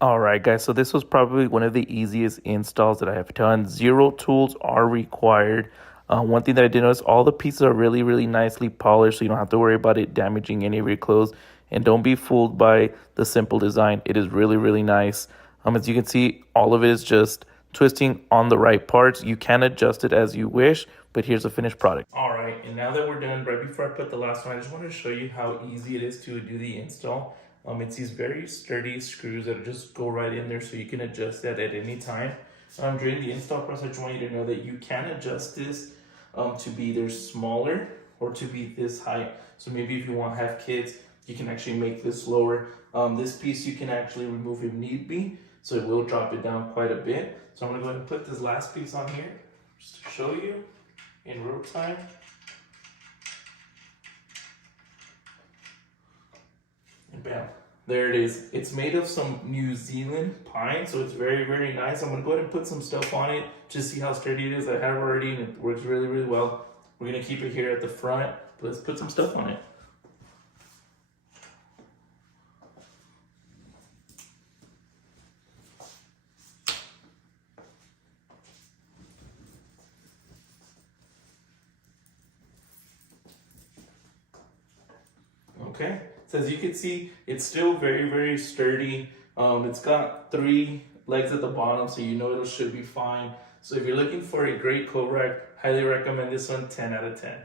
All right, guys, so this was probably one of the easiest installs that I have done. Zero tools are required. One thing that I did notice, all the pieces are really, really nicely polished, so you don't have to worry about it damaging any of your clothes. And don't be fooled by the simple design. It is really, really nice. As you can see, all of it is just twisting on the right parts. You can adjust it as you wish, but here's the finished product. All right, and now that we're done, right before I put the last one, I just want to show you how easy it is to do the install. It's these very sturdy screws that just go right in there so you can adjust that at any time. During the install process, I just want you to know that you can adjust this to be either smaller or to be this height. So maybe if you want to have kids, you can actually make this lower. This piece you can actually remove if need be, so it will drop it down quite a bit. So I'm going to go ahead and put this last piece on here just to show you in real time. And bam, there it is. It's made of some New Zealand pine, so it's very, very nice. I'm gonna go ahead and put some stuff on it to see how sturdy it is. I have already, and it works really, really well. We're gonna keep it here at the front, but let's put some stuff on it. Okay, so as you can see, it's still very, very sturdy. It's got 3 legs at the bottom, so you know it should be fine. So if you're looking for a great coat rack, highly recommend this one, 10 out of 10.